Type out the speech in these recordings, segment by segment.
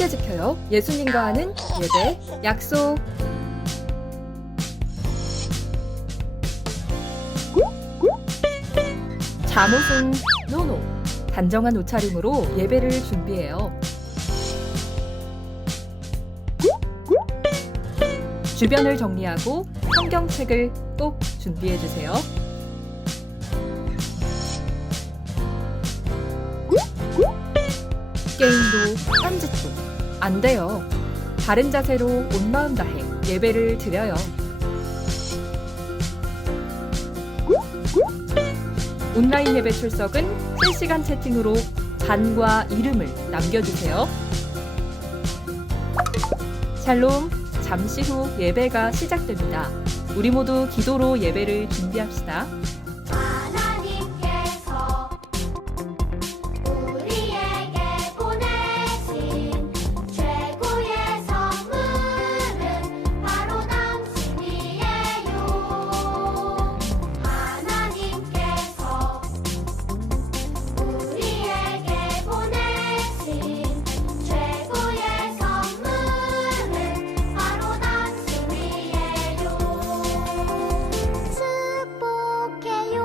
함께 지켜요. 예수님과 하는 예배 약속. 잠옷은 노노. 단정한 옷차림으로 예배를 준비해요. 주변을 정리하고 성경책을 꼭 준비해주세요. 게임도 딴짓도 안 돼요. 바른 자세로 온 마음 다해 예배를 드려요. 온라인 예배 출석은 실시간 채팅으로 반과 이름을 남겨주세요. 샬롬, 잠시 후 예배가 시작됩니다. 우리 모두 기도로 예배를 준비합시다. 하나님께서 우리에게 보내신 최고의 선물은 바로 당신이에요. 하나님께서 우리에게 보내신 최고의 선물은 바로 당신이에요. 축복해요.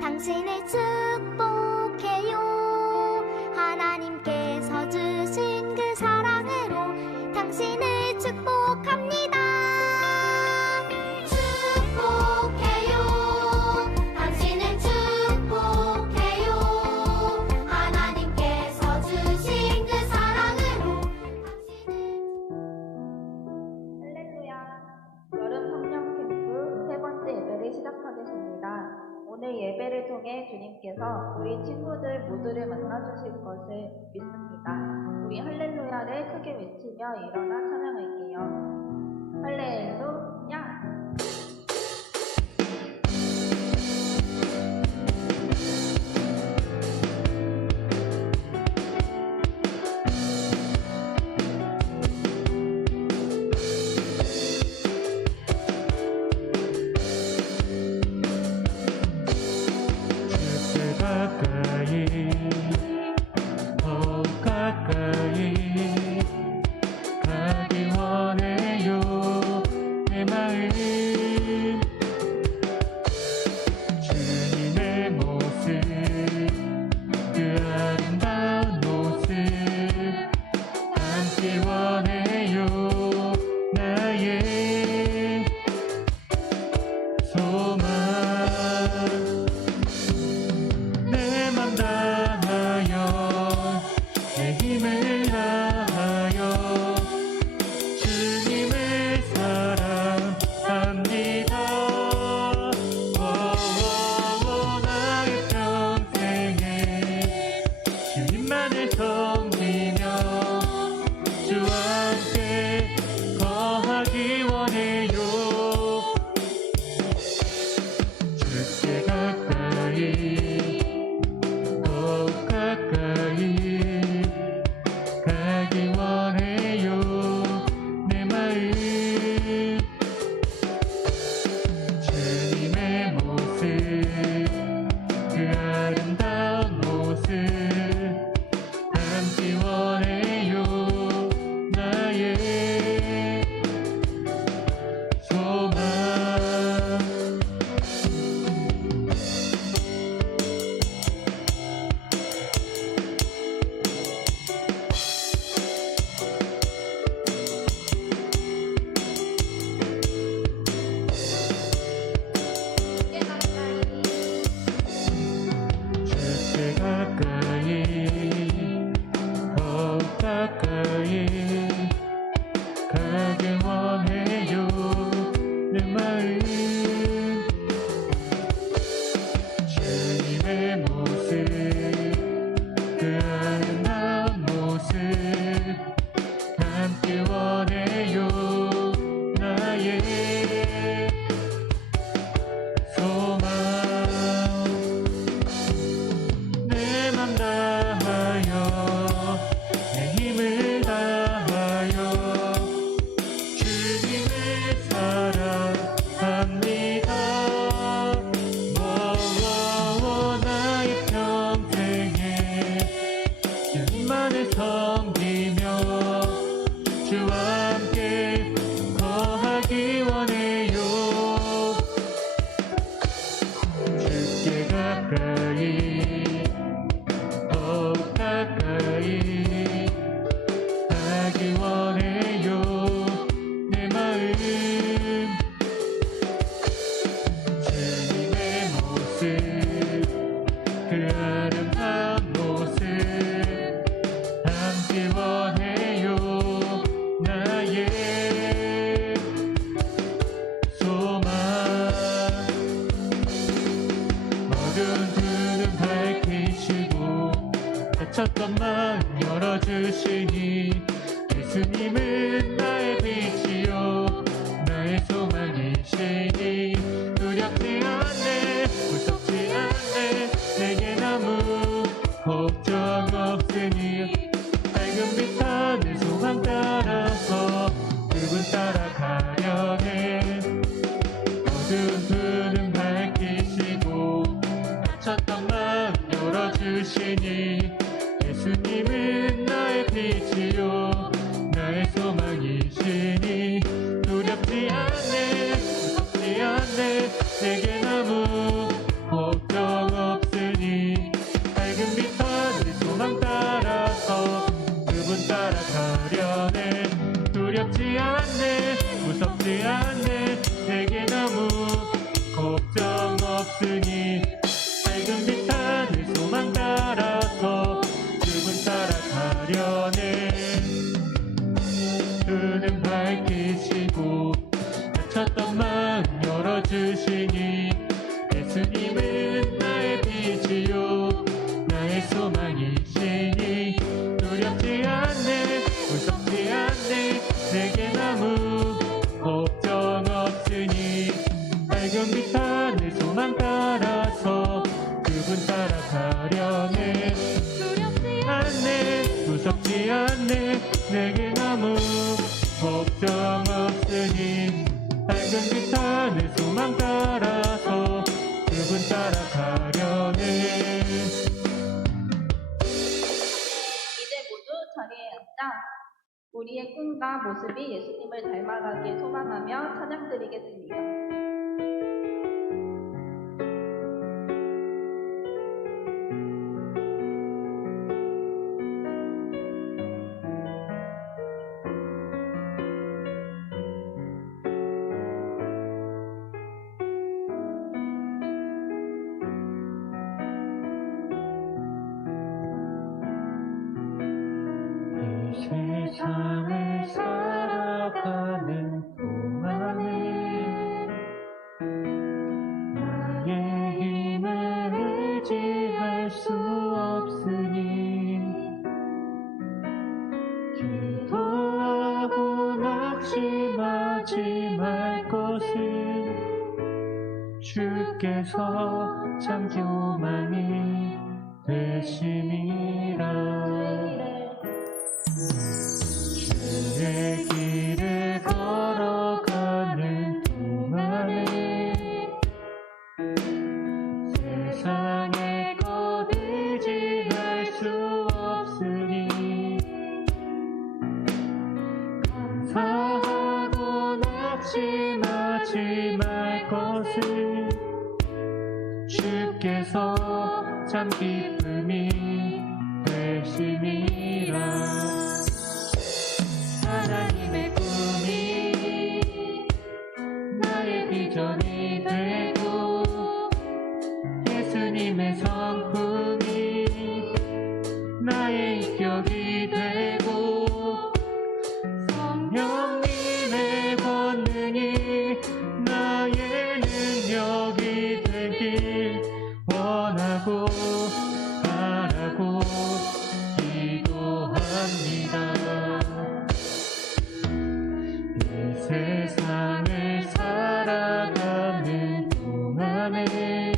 당신을 축복해요. 하나님께서 주신 그 사랑으로 당신을 축복합니다. 축복해요. 당신을 축복해요. 하나님께서 주신 그 사랑으로 할렐루야! 여름 성령 캠프 세 번째 예배를 시작하겠습니다. 오늘 예배를 통해 주님께서 우리 친구들 모두를 만나주실 것을 믿습니다. 우리 할렐루야를 크게 외치며 일어나 찬양할게요. 할렐루야! 주께 가까이 더 가까이 가기 원해요. 내 마음 주님의 모습 그 아름다운 모습 함께 원해요. 나의 소망 내 맘 다하고 닫혔던 마음 열어주시니 예수님은 나의 빛이요 나의 소망이시니 두렵지 않네 무섭지 않네 내게 아무 걱정 없으니 밝은 빛 하늘 소망 따라서 그분 따라가려네 어두운 눈은 밝히시고 닫혔던 마음 열어주시니 예수님은 나의 빛이요 나의 소망이시니 두렵지 않네 무섭지 않네 내겐 아무 걱정 없으니 밝은 빛 하늘 소망 따라서 그분 따라가려네 두렵지 않네 무섭지 않네 내겐 아무 걱정 없으니 밝은 빛 하늘 소망 따라서 그분 따라가려네 눈은 밝히시고 닫혔던 마음 열어주시니 예수님은 나의 빛이요 나의 소망이시니 두렵지 않네 무섭지 않네 내겐 아무 걱정 없으니 밝은 빛 하늘 소망 따라서 그분 따라가려네 두렵지 않네 무섭지 않네 내겐 아무 걱정 없으니 밝은 빛 하늘 소망 따라서 그분 따라가려네 이제 모두 자리에 앉자 우리의 꿈과 모습이 예수님을 닮아가길 소망하며 찬양드리겠습니다. 세상을 살아가는 동안에 나의 힘을 의지할 수 없으니 기도하고 낙심하지 말 것을 주께서 참 교만이 되심이라 주의 길을 걸어가는 동안에 세상의 것 의지할 수 없으니 감사하고 낙심하지 말 것을 주께서 참 기쁨이 되심이라 하나님의 꿈이 나의 비전이 되고 예수님의 성품이 나의 인격이 되고 성령님의 권능이 나의 능력이 되길 원하고 바라고 기도합니다. 세상을 살아가는 동안에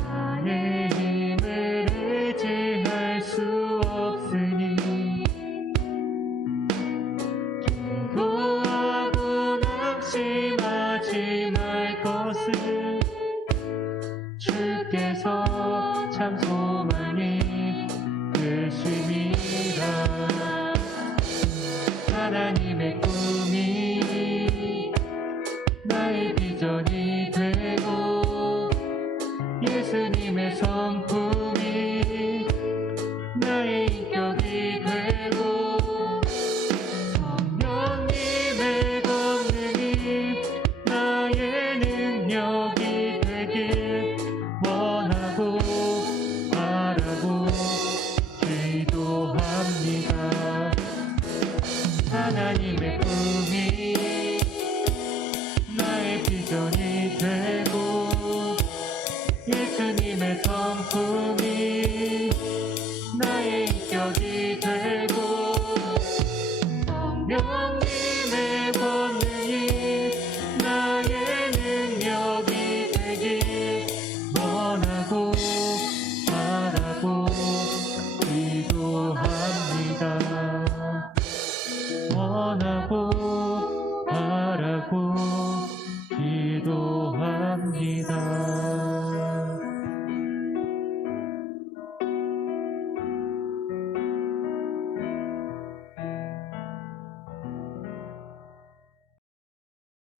나의 힘을 의지할 수 없으니 기도하고 낙심하지 말 것을 주께서 참 소망이 되심이라 하나님의 꿈이 나의 비전이 되고 예수님의 성품이 나의 인격이 되고 성령님의 권능이 나의 능력이 되길 원하고 바라고 기도합니다. 하나님의 꿈이 나의 비전이 되고 예수님의 성품이 합니다.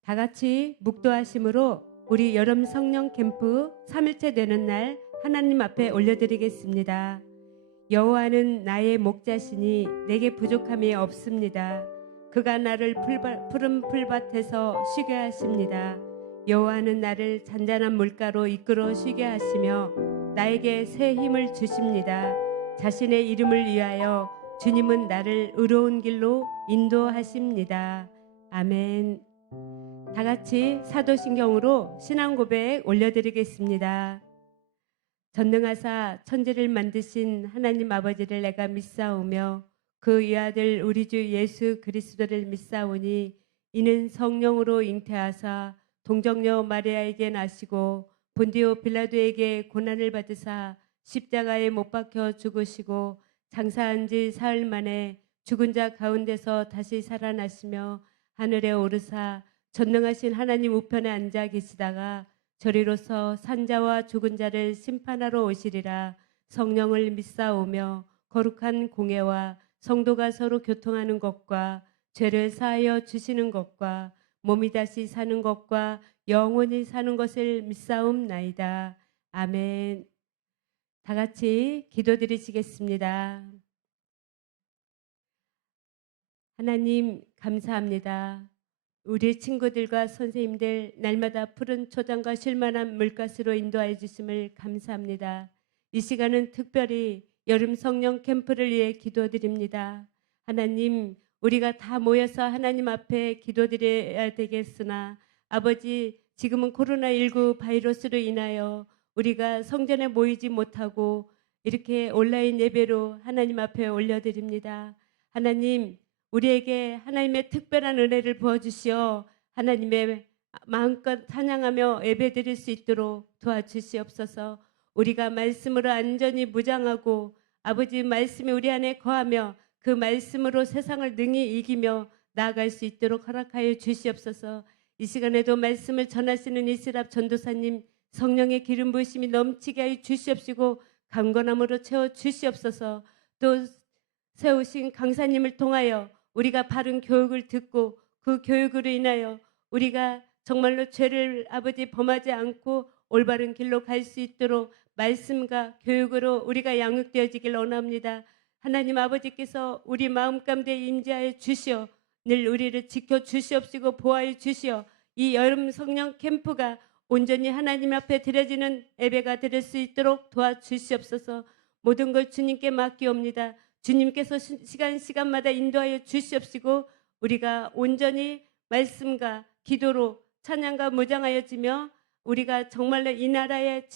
다 같이 묵도하심으로 우리 여름 성령 캠프 3일째 되는 날 하나님 앞에 올려드리겠습니다. 여호와는 나의 목자시니 내게 부족함이 없습니다. 그가 나를 푸른 풀밭에서 쉬게 하십니다. 여호와는 나를 잔잔한 물가로 이끌어 쉬게 하시며 나에게 새 힘을 주십니다. 자신의 이름을 위하여 주님은 나를 의로운 길로 인도하십니다. 아멘. 다 같이 사도신경으로 신앙 고백 올려드리겠습니다. 전능하사 천지를 만드신 하나님 아버지를 내가 믿사오며 그 위아들 우리 주 예수 그리스도를 믿사오니 이는 성령으로 잉태하사 동정녀 마리아에게 나시고 본디오 빌라도에게 고난을 받으사 십자가에 못 박혀 죽으시고 장사한 지 사흘 만에 죽은 자 가운데서 다시 살아나시며 하늘에 오르사 전능하신 하나님 우편에 앉아 계시다가 저리로서 산자와 죽은 자를 심판하러 오시리라. 성령을 믿사오며 거룩한 공예와 성도가 서로 교통하는 것과 죄를 사하여 주시는 것과 몸이 다시 사는 것과 영원히 사는 것을 믿사옵나이다. 아멘. 다 같이 기도드리시겠습니다. 하나님 감사합니다. 우리 친구들과 선생님들 날마다 푸른 초장과 쉴만한 물가스로 인도하여 주심을 감사합니다. 이 시간은 특별히 여름 성령 캠프를 위해 기도드립니다. 하나님, 우리가 다 모여서 하나님 앞에 기도드려야 되겠으나 아버지, 지금은 코로나19 바이러스로 인하여 우리가 성전에 모이지 못하고 이렇게 온라인 예배로 하나님 앞에 올려드립니다. 하나님, 우리에게 하나님의 특별한 은혜를 부어주시어 하나님의 마음껏 찬양하며 예배드릴 수 있도록 도와주시옵소서. 우리가 말씀으로 안전히 무장하고 아버지 말씀이 우리 안에 거하며 그 말씀으로 세상을 능히 이기며 나아갈 수 있도록 허락하여 주시옵소서. 이 시간에도 말씀을 전하시는 이스랍 전도사님 성령의 기름 부으심이 넘치게 하여 주시옵시고 강건함으로 채워 주시옵소서. 또 세우신 강사님을 통하여 우리가 바른 교육을 듣고 그 교육으로 인하여 우리가 정말로 죄를 아버지 범하지 않고 올바른 길로 갈 수 있도록 말씀과 교육으로 우리가 양육되어지길 원합니다. 하나님 아버지께서 우리 마음 가운데 임재하여 주시어 늘 우리를 지켜 주시옵시고 보호하여 주시어 이 여름 성령 캠프가 온전히 하나님 앞에 드려지는 예배가 될 수 있도록 도와주시옵소서. 모든 걸 주님께 맡기옵니다. 주님께서 시간마다 인도하여 주시옵시고 우리가 온전히 말씀과 기도로 찬양과 무장하여지며 우리가 정말로 이 나라의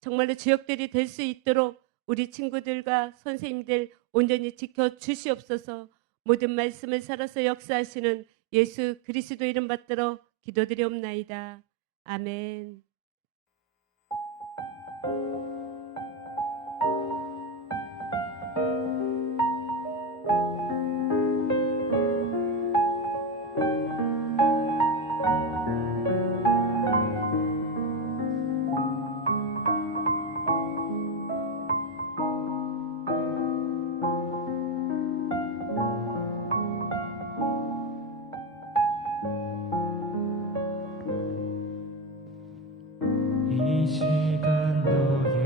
정말로 주역들이 될 수 있도록 우리 친구들과 선생님들 온전히 지켜 주시옵소서. 모든 말씀을 살아서 역사하시는 예수 그리스도 이름 받들어 기도드리옵나이다. 아멘. 이 시간 너의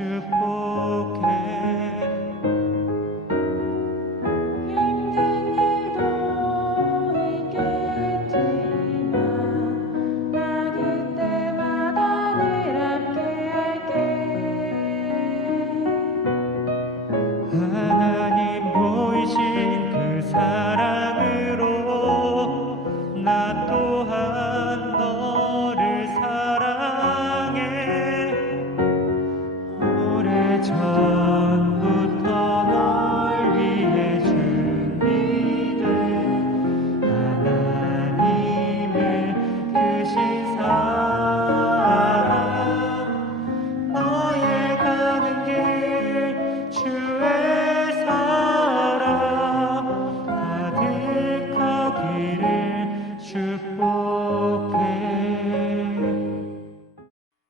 축복해. 힘든 일도 있겠지만 나 그때마다 늘 함께할게. 하나님 보이신 그 사랑으로 나 또한 너를 사랑해. 오래전부터 널 위해 준비된 하나님의 크신 사랑, 너의 가는 길 주의 사랑 가득하기를 축복해.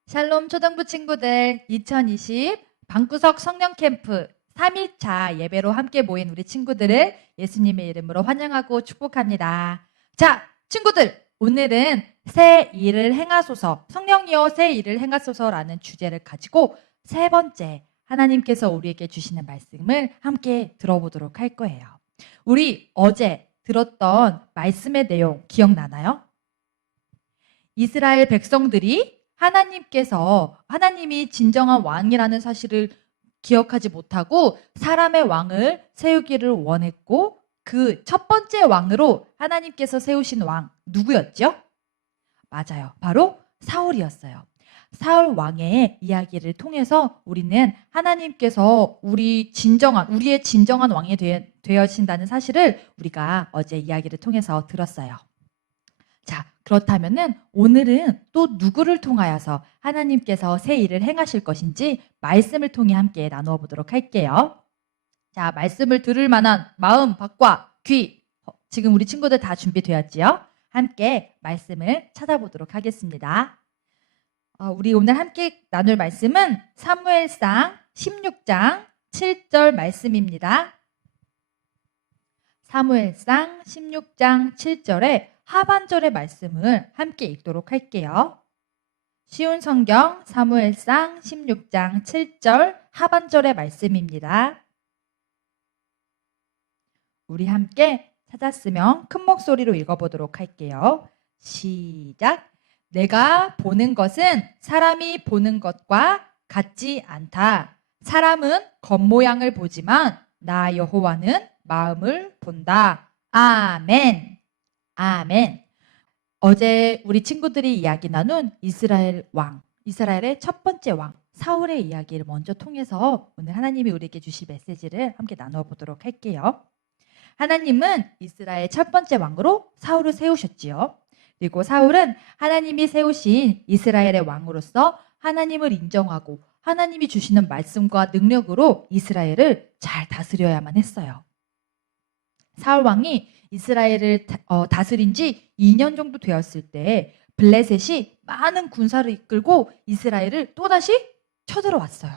샬롬 초등부 친구들 2020 방구석 성령 캠프 3일차 예배로 함께 모인 우리 친구들을 예수님의 이름으로 환영하고 축복합니다. 자, 친구들, 오늘은 새 일을 행하소서, 성령이여 새 일을 행하소서라는 주제를 가지고 세 번째 하나님께서 우리에게 주시는 말씀을 함께 들어보도록 할 거예요. 우리 어제 들었던 말씀의 내용 기억나나요? 이스라엘 백성들이 하나님이 진정한 왕이라는 사실을 기억하지 못하고 사람의 왕을 세우기를 원했고 그 첫 번째 왕으로 하나님께서 세우신 왕 누구였죠? 맞아요. 바로 사울이었어요. 사울 왕의 이야기를 통해서 우리는 하나님께서 우리의 진정한 왕이 되어신다는 사실을 우리가 어제 이야기를 통해서 들었어요. 자, 그렇다면은 오늘은 또 누구를 통하여서 하나님께서 새 일을 행하실 것인지 말씀을 통해 함께 나누어 보도록 할게요. 자, 말씀을 들을 만한 마음, 밖과 귀. 지금 우리 친구들 다 준비되었지요? 함께 말씀을 찾아보도록 하겠습니다. 우리 오늘 함께 나눌 말씀은 사무엘상 16장 7절 말씀입니다. 사무엘상 16장 7절에 하반절의 말씀을 함께 읽도록 할게요. 쉬운 성경 사무엘상 16장 7절 하반절의 말씀입니다. 우리 함께 찾았으면 큰 목소리로 읽어보도록 할게요. 시작! 내가 보는 것은 사람이 보는 것과 같지 않다. 사람은 겉모양을 보지만 나 여호와는 마음을 본다. 아멘. 아멘. 어제 우리 친구들이 이야기 나눈 이스라엘의 첫 번째 왕, 사울의 이야기를 먼저 통해서 오늘 하나님이 우리에게 주실 메시지를 함께 나누어 보도록 할게요. 하나님은 이스라엘 첫 번째 왕으로 사울을 세우셨지요. 그리고 사울은 하나님이 세우신 이스라엘의 왕으로서 하나님을 인정하고 하나님이 주시는 말씀과 능력으로 이스라엘을 잘 다스려야만 했어요. 사울 왕이 이스라엘을 다스린 지 2년 정도 되었을 때 블레셋이 많은 군사를 이끌고 이스라엘을 또다시 쳐들어왔어요.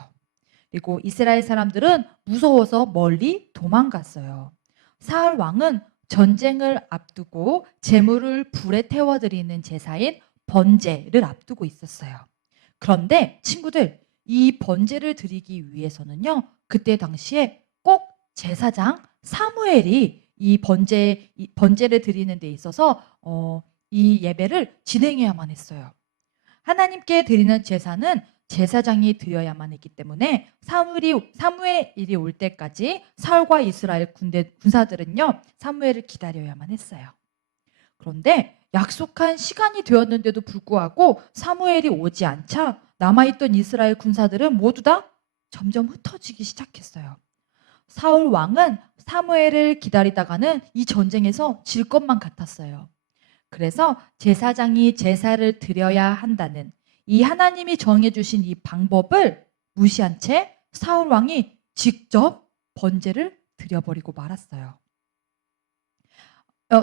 그리고 이스라엘 사람들은 무서워서 멀리 도망갔어요. 사울 왕은 전쟁을 앞두고 제물을 불에 태워드리는 제사인 번제를 앞두고 있었어요. 그런데 친구들, 이 번제를 드리기 위해서는요, 그때 당시에 꼭 제사장 사무엘이 이 번제를 드리는 데 있어서 이 예배를 진행해야만 했어요. 하나님께 드리는 제사는 제사장이 드려야만 했기 때문에 사무엘이 올 때까지 사울과 이스라엘 군사들은요, 사무엘을 기다려야만 했어요. 그런데 약속한 시간이 되었는데도 불구하고 사무엘이 오지 않자 남아있던 이스라엘 군사들은 모두 다 점점 흩어지기 시작했어요. 사울 왕은 사무엘을 기다리다가는 이 전쟁에서 질 것만 같았어요. 그래서 제사장이 제사를 드려야 한다는 이 하나님이 정해주신 이 방법을 무시한 채 사울 왕이 직접 번제를 드려버리고 말았어요.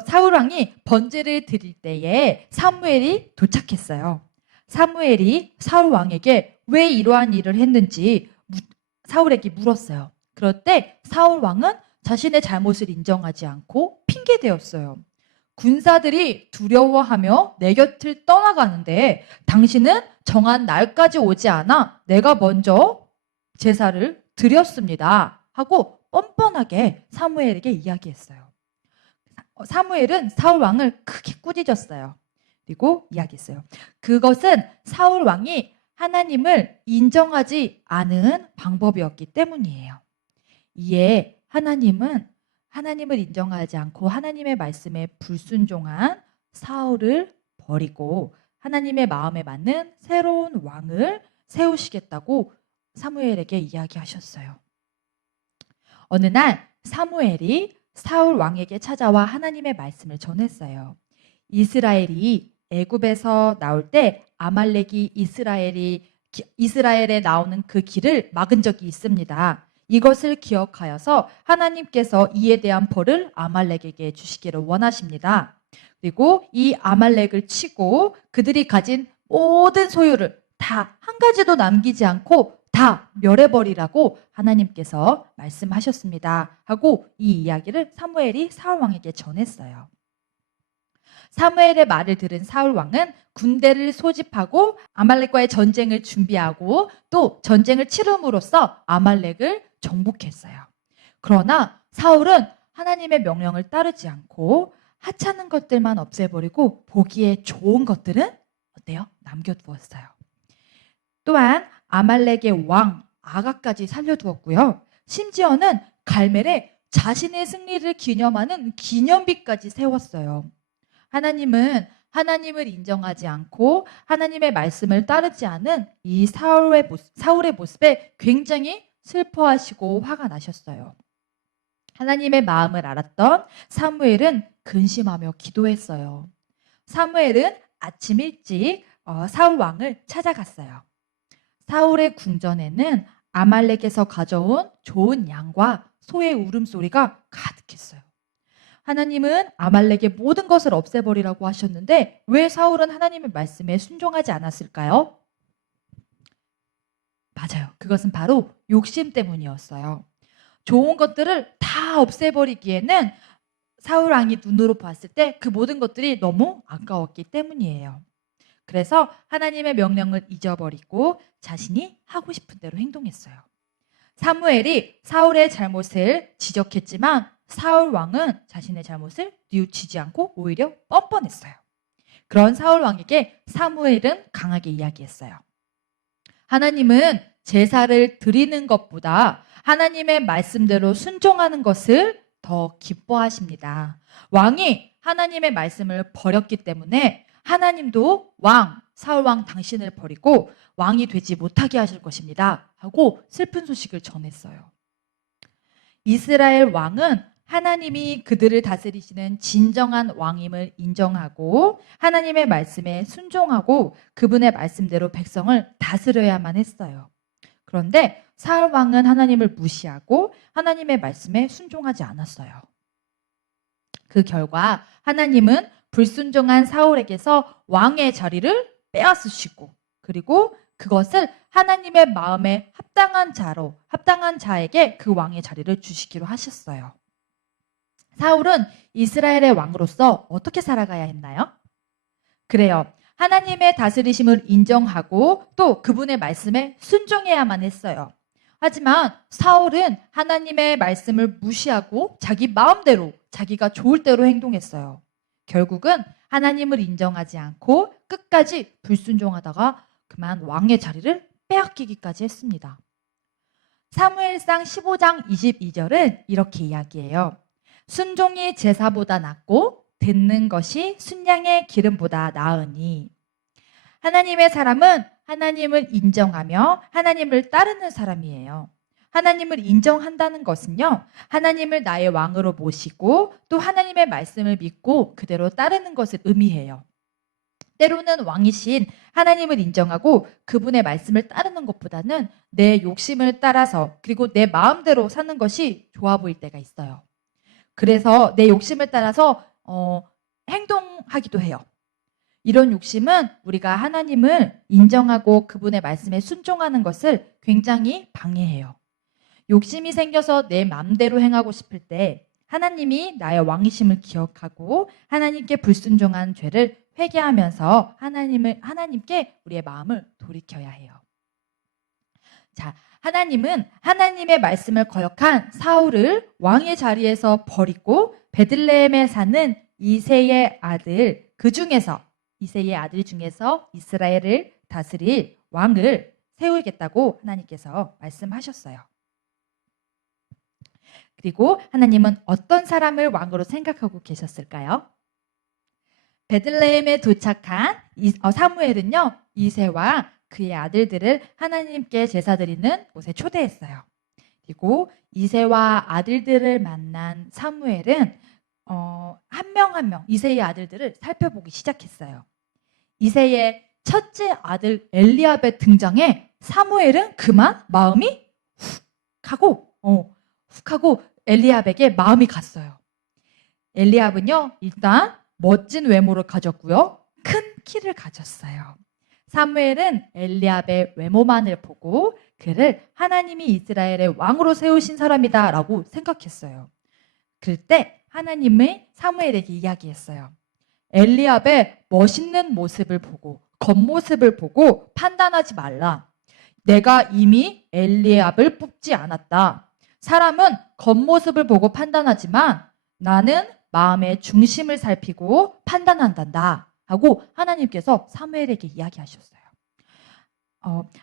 사울 왕이 번제를 드릴 때에 사무엘이 도착했어요. 사무엘이 사울 왕에게 왜 이러한 일을 했는지 사울에게 물었어요. 그럴 때 사울 왕은 자신의 잘못을 인정하지 않고 핑계대었어요. 군사들이 두려워하며 내 곁을 떠나가는데 당신은 정한 날까지 오지 않아 내가 먼저 제사를 드렸습니다. 하고 뻔뻔하게 사무엘에게 이야기했어요. 사무엘은 사울 왕을 크게 꾸짖었어요. 그리고 이야기했어요. 그것은 사울 왕이 하나님을 인정하지 않은 방법이었기 때문이에요. 이에 하나님을 인정하지 않고 하나님의 말씀에 불순종한 사울을 버리고 하나님의 마음에 맞는 새로운 왕을 세우시겠다고 사무엘에게 이야기하셨어요. 어느 날 사무엘이 사울 왕에게 찾아와 하나님의 말씀을 전했어요. 이스라엘이 애굽에서 나올 때 아말렉이 이스라엘에 나오는 그 길을 막은 적이 있습니다. 이것을 기억하여서 하나님께서 이에 대한 벌을 아말렉에게 주시기를 원하십니다. 그리고 이 아말렉을 치고 그들이 가진 모든 소유를 다 한 가지도 남기지 않고 다 멸해버리라고 하나님께서 말씀하셨습니다. 하고 이 이야기를 사무엘이 사울 왕에게 전했어요. 사무엘의 말을 들은 사울 왕은 군대를 소집하고 아말렉과의 전쟁을 준비하고 또 전쟁을 치름으로써 아말렉을 정복했어요. 그러나 사울은 하나님의 명령을 따르지 않고 하찮은 것들만 없애버리고 보기에 좋은 것들은 어때요? 남겨두었어요. 또한 아말렉의 왕 아각까지 살려두었고요. 심지어는 갈멜에 자신의 승리를 기념하는 기념비까지 세웠어요. 하나님은 하나님을 인정하지 않고 하나님의 말씀을 따르지 않은 이 사울의 모습에 굉장히 슬퍼하시고 화가 나셨어요. 하나님의 마음을 알았던 사무엘은 근심하며 기도했어요. 사무엘은 아침 일찍 사울 왕을 찾아갔어요. 사울의 궁전에는 아말렉에서 가져온 좋은 양과 소의 울음소리가 가득했어요. 하나님은 아말렉의 모든 것을 없애버리라고 하셨는데 왜 사울은 하나님의 말씀에 순종하지 않았을까요? 맞아요. 그것은 바로 욕심 때문이었어요. 좋은 것들을 다 없애버리기에는 사울 왕이 눈으로 봤을 때 그 모든 것들이 너무 아까웠기 때문이에요. 그래서 하나님의 명령을 잊어버리고 자신이 하고 싶은 대로 행동했어요. 사무엘이 사울의 잘못을 지적했지만 사울 왕은 자신의 잘못을 뉘우치지 않고 오히려 뻔뻔했어요. 그런 사울 왕에게 사무엘은 강하게 이야기했어요. 하나님은 제사를 드리는 것보다 하나님의 말씀대로 순종하는 것을 더 기뻐하십니다. 왕이 하나님의 말씀을 버렸기 때문에 하나님도 사울 왕 당신을 버리고 왕이 되지 못하게 하실 것입니다. 하고 슬픈 소식을 전했어요. 이스라엘 왕은 하나님이 그들을 다스리시는 진정한 왕임을 인정하고 하나님의 말씀에 순종하고 그분의 말씀대로 백성을 다스려야만 했어요. 그런데 사울 왕은 하나님을 무시하고 하나님의 말씀에 순종하지 않았어요. 그 결과 하나님은 불순종한 사울에게서 왕의 자리를 빼앗으시고 그리고 그것을 하나님의 마음에 합당한 자에게 그 왕의 자리를 주시기로 하셨어요. 사울은 이스라엘의 왕으로서 어떻게 살아가야 했나요? 그래요. 하나님의 다스리심을 인정하고 또 그분의 말씀에 순종해야만 했어요. 하지만 사울은 하나님의 말씀을 무시하고 자기 마음대로 자기가 좋을 대로 행동했어요. 결국은 하나님을 인정하지 않고 끝까지 불순종하다가 그만 왕의 자리를 빼앗기기까지 했습니다. 사무엘상 15장 22절은 이렇게 이야기해요. 순종이 제사보다 낫고 듣는 것이 순양의 기름보다 나으니. 하나님의 사람은 하나님을 인정하며 하나님을 따르는 사람이에요. 하나님을 인정한다는 것은요, 하나님을 나의 왕으로 모시고 또 하나님의 말씀을 믿고 그대로 따르는 것을 의미해요. 때로는 왕이신 하나님을 인정하고 그분의 말씀을 따르는 것보다는 내 욕심을 따라서 그리고 내 마음대로 사는 것이 좋아 보일 때가 있어요. 그래서 내 욕심을 따라서 행동하기도 해요. 이런 욕심은 우리가 하나님을 인정하고 그분의 말씀에 순종하는 것을 굉장히 방해해요. 욕심이 생겨서 내 마음대로 행하고 싶을 때 하나님이 나의 왕이심을 기억하고 하나님께 불순종한 죄를 회개하면서 하나님께 우리의 마음을 돌이켜야 해요. 자, 하나님은 하나님의 말씀을 거역한 사울을 왕의 자리에서 버리고 베들레헴에 사는 이새의 아들 이새의 아들 중에서 이스라엘을 다스릴 왕을 세우겠다고 하나님께서 말씀하셨어요. 그리고 하나님은 어떤 사람을 왕으로 생각하고 계셨을까요? 베들레헴에 도착한 사무엘은요, 이새와 그의 아들들을 하나님께 제사 드리는 곳에 초대했어요. 그리고 이새와 아들들을 만난 사무엘은 한 명 한 명 이새의 아들들을 살펴보기 시작했어요. 이새의 첫째 아들 엘리압의 등장에 사무엘은 그만 마음이 훅 하고 엘리압에게 마음이 갔어요. 엘리압은요, 일단 멋진 외모를 가졌고요, 큰 키를 가졌어요. 사무엘은 엘리압의 외모만을 보고 그를 하나님이 이스라엘의 왕으로 세우신 사람이다 라고 생각했어요. 그때 하나님이 사무엘에게 이야기했어요. 엘리압의 멋있는 모습을 보고 겉모습을 보고 판단하지 말라. 내가 이미 엘리압을 뽑지 않았다. 사람은 겉모습을 보고 판단하지만 나는 마음의 중심을 살피고 판단한단다 하고 하나님께서 사무엘에게 이야기하셨어요.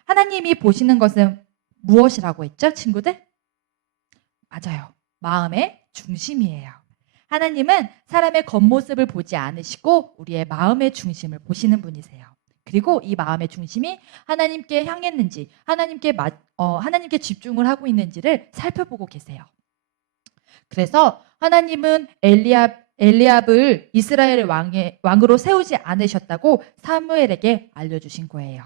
하나님이 보시는 것은 무엇이라고 했죠, 친구들? 맞아요. 마음의 중심이에요. 하나님은 사람의 겉모습을 보지 않으시고 우리의 마음의 중심을 보시는 분이세요. 그리고 이 마음의 중심이 하나님께 향했는지, 하나님께 집중을 하고 있는지를 살펴보고 계세요. 그래서 하나님은 엘리압을 이스라엘의 왕으로 세우지 않으셨다고 사무엘에게 알려주신 거예요.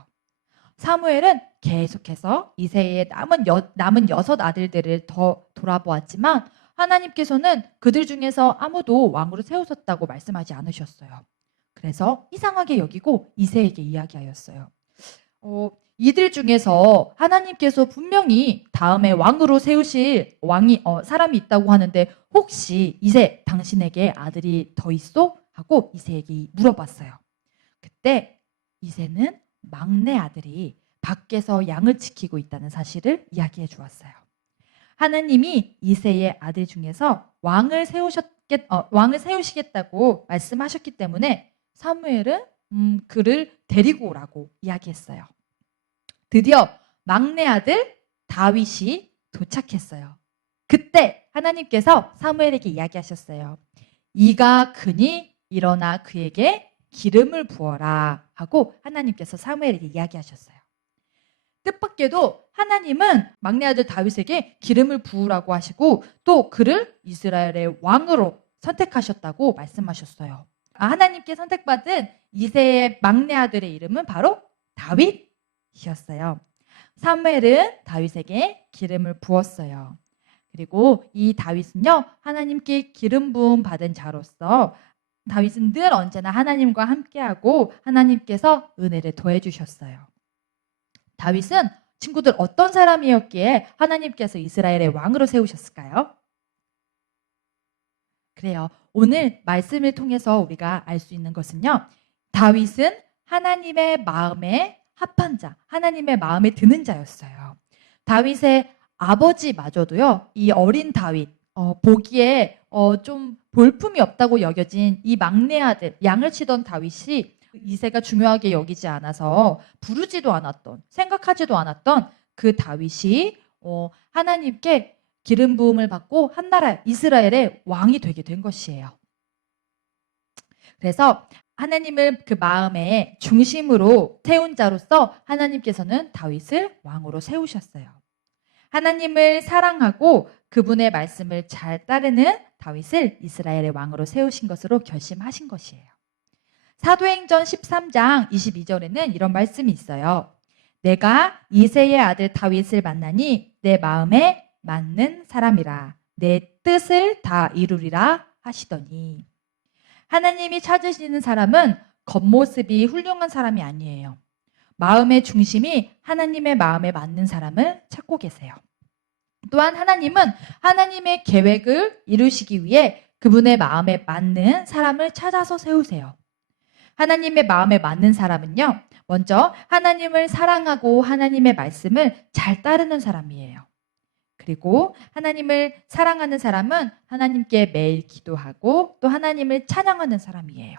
사무엘은 계속해서 이새의 남은 6 아들들을 더 돌아보았지만 하나님께서는 그들 중에서 아무도 왕으로 세우셨다고 말씀하지 않으셨어요. 그래서 이상하게 여기고 이새에게 이야기하였어요. 이들 중에서 하나님께서 분명히 다음에 왕으로 세우실 사람이 있다고 하는데 혹시 이새 당신에게 아들이 더 있어? 하고 이새에게 물어봤어요. 그때 이새는 막내 아들이 밖에서 양을 지키고 있다는 사실을 이야기해 주었어요. 하나님이 이새의 아들 중에서 왕을 세우시겠다고 말씀하셨기 때문에 사무엘은 그를 데리고 오라고 이야기했어요. 드디어 막내 아들 다윗이 도착했어요. 그때 하나님께서 사무엘에게 이야기하셨어요. 이가 크니 일어나 그에게 기름을 부어라 하고 하나님께서 사무엘에게 이야기하셨어요. 뜻밖에도 하나님은 막내 아들 다윗에게 기름을 부으라고 하시고 또 그를 이스라엘의 왕으로 선택하셨다고 말씀하셨어요. 하나님께 선택받은 이새의 막내 아들의 이름은 바로 다윗이었어요. 사무엘은 다윗에게 기름을 부었어요. 그리고 이 다윗은요, 하나님께 기름 부음 받은 자로서 다윗은 늘 언제나 하나님과 함께하고 하나님께서 은혜를 더해 주셨어요. 다윗은 친구들 어떤 사람이었기에 하나님께서 이스라엘의 왕으로 세우셨을까요? 그래요. 오늘 말씀을 통해서 우리가 알 수 있는 것은요, 다윗은 하나님의 마음에 합한 자, 하나님의 마음에 드는 자였어요. 다윗의 아버지마저도요, 이 어린 다윗, 보기에 좀 볼품이 없다고 여겨진 이 막내 아들, 양을 치던 다윗이 이새가 중요하게 여기지 않아서 부르지도 않았던, 생각하지도 않았던 그 다윗이 하나님께 기름 부음을 받고 한 나라 이스라엘의 왕이 되게 된 것이에요. 그래서 하나님을 그 마음의 중심으로 세운 자로서 하나님께서는 다윗을 왕으로 세우셨어요. 하나님을 사랑하고 그분의 말씀을 잘 따르는 다윗을 이스라엘의 왕으로 세우신 것으로 결심하신 것이에요. 사도행전 13장 22절에는 이런 말씀이 있어요. 내가 이새의 아들 다윗을 만나니 내 마음에 맞는 사람이라 내 뜻을 다 이루리라 하시더니, 하나님이 찾으시는 사람은 겉모습이 훌륭한 사람이 아니에요. 마음의 중심이 하나님의 마음에 맞는 사람을 찾고 계세요. 또한 하나님은 하나님의 계획을 이루시기 위해 그분의 마음에 맞는 사람을 찾아서 세우세요. 하나님의 마음에 맞는 사람은요. 먼저 하나님을 사랑하고 하나님의 말씀을 잘 따르는 사람이에요. 그리고 하나님을 사랑하는 사람은 하나님께 매일 기도하고 또 하나님을 찬양하는 사람이에요.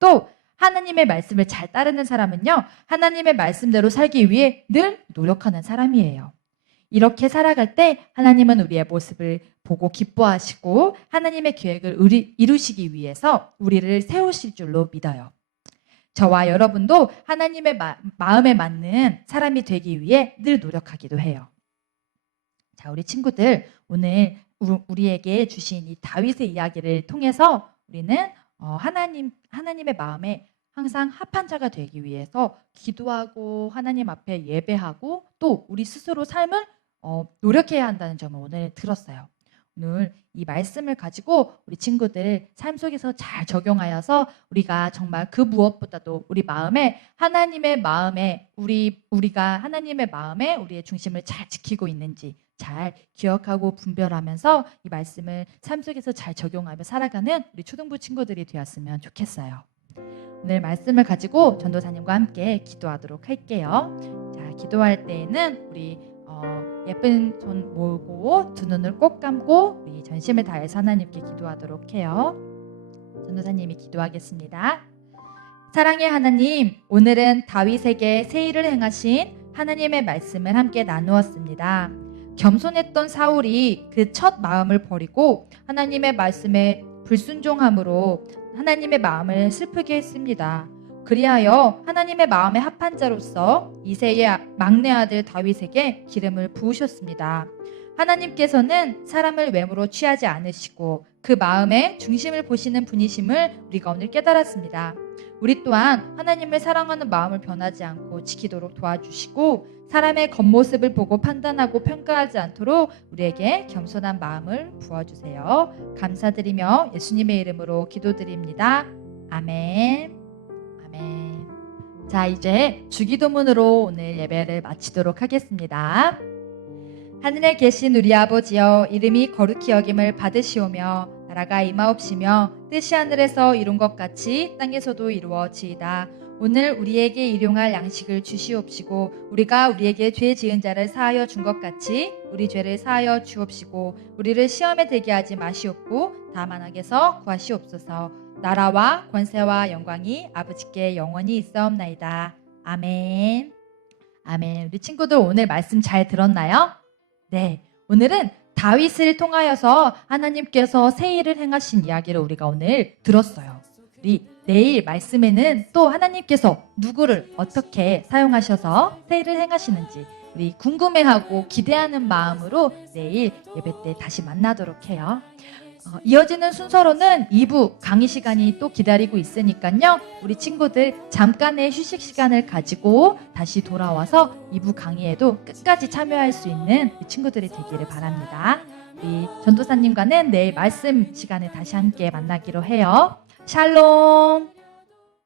또 하나님의 말씀을 잘 따르는 사람은요. 하나님의 말씀대로 살기 위해 늘 노력하는 사람이에요. 이렇게 살아갈 때 하나님은 우리의 모습을 보고 기뻐하시고 하나님의 계획을 이루시기 위해서 우리를 세우실 줄로 믿어요. 저와 여러분도 하나님의 마음에 맞는 사람이 되기 위해 늘 노력하기도 해요. 자, 우리 친구들 오늘 우리에게 주신 이 다윗의 이야기를 통해서 우리는 하나님의 마음에 항상 합한 자가 되기 위해서 기도하고 하나님 앞에 예배하고 또 우리 스스로 삶을 노력해야 한다는 점을 오늘 들었어요. 오늘 이 말씀을 가지고 우리 친구들 삶 속에서 잘 적용하여서 우리가 정말 그 무엇보다도 우리 마음에 하나님의 마음에 우리가 하나님의 마음에 우리의 중심을 잘 지키고 있는지 잘 기억하고 분별하면서 이 말씀을 삶 속에서 잘 적용하며 살아가는 우리 초등부 친구들이 되었으면 좋겠어요. 오늘 말씀을 가지고 전도사님과 함께 기도하도록 할게요. 자, 기도할 때에는 우리 예쁜 손 모으고 두 눈을 꼭 감고 우리 전심을 다해서 하나님께 기도하도록 해요. 전도사님이 기도하겠습니다. 사랑의 하나님, 오늘은 다윗에게 새 일을 행하신 하나님의 말씀을 함께 나누었습니다. 겸손했던 사울이 그 첫 마음을 버리고 하나님의 말씀에 불순종함으로 하나님의 마음을 슬프게 했습니다. 그리하여 하나님의 마음에 합한 자로서 이새의 막내 아들 다윗에게 기름을 부으셨습니다. 하나님께서는 사람을 외모로 취하지 않으시고 그 마음의 중심을 보시는 분이심을 우리가 오늘 깨달았습니다. 우리 또한 하나님을 사랑하는 마음을 변하지 않고 지키도록 도와주시고 사람의 겉모습을 보고 판단하고 평가하지 않도록 우리에게 겸손한 마음을 부어주세요. 감사드리며 예수님의 이름으로 기도드립니다. 아멘. 아멘. 자, 이제 주기도문으로 오늘 예배를 마치도록 하겠습니다. 하늘에 계신 우리 아버지여, 이름이 거룩히 여김을 받으시오며 나라가 임하옵시며 뜻이 하늘에서 이룬 것 같이 땅에서도 이루어지이다. 오늘 우리에게 일용할 양식을 주시옵시고 우리가 우리에게 죄 지은 자를 사하여 준 것 같이 우리 죄를 사하여 주옵시고 우리를 시험에 들게 하지 마시옵고 다만 악에서 구하시옵소서. 나라와 권세와 영광이 아버지께 영원히 있사옵나이다. 아멘. 아멘. 우리 친구들 오늘 말씀 잘 들었나요? 네. 오늘은 다윗을 통하여서 하나님께서 새 일을 행하신 이야기를 우리가 오늘 들었어요. 우리 내일 말씀에는 또 하나님께서 누구를 어떻게 사용하셔서 새 일을 행하시는지 우리 궁금해하고 기대하는 마음으로 내일 예배 때 다시 만나도록 해요. 이어지는 순서로는 2부 강의 시간이 또 기다리고 있으니까요. 우리 친구들 잠깐의 휴식 시간을 가지고 다시 돌아와서 2부 강의에도 끝까지 참여할 수 있는 친구들이 되기를 바랍니다. 우리 전도사님과는 내일 말씀 시간에 다시 함께 만나기로 해요. 샬롬.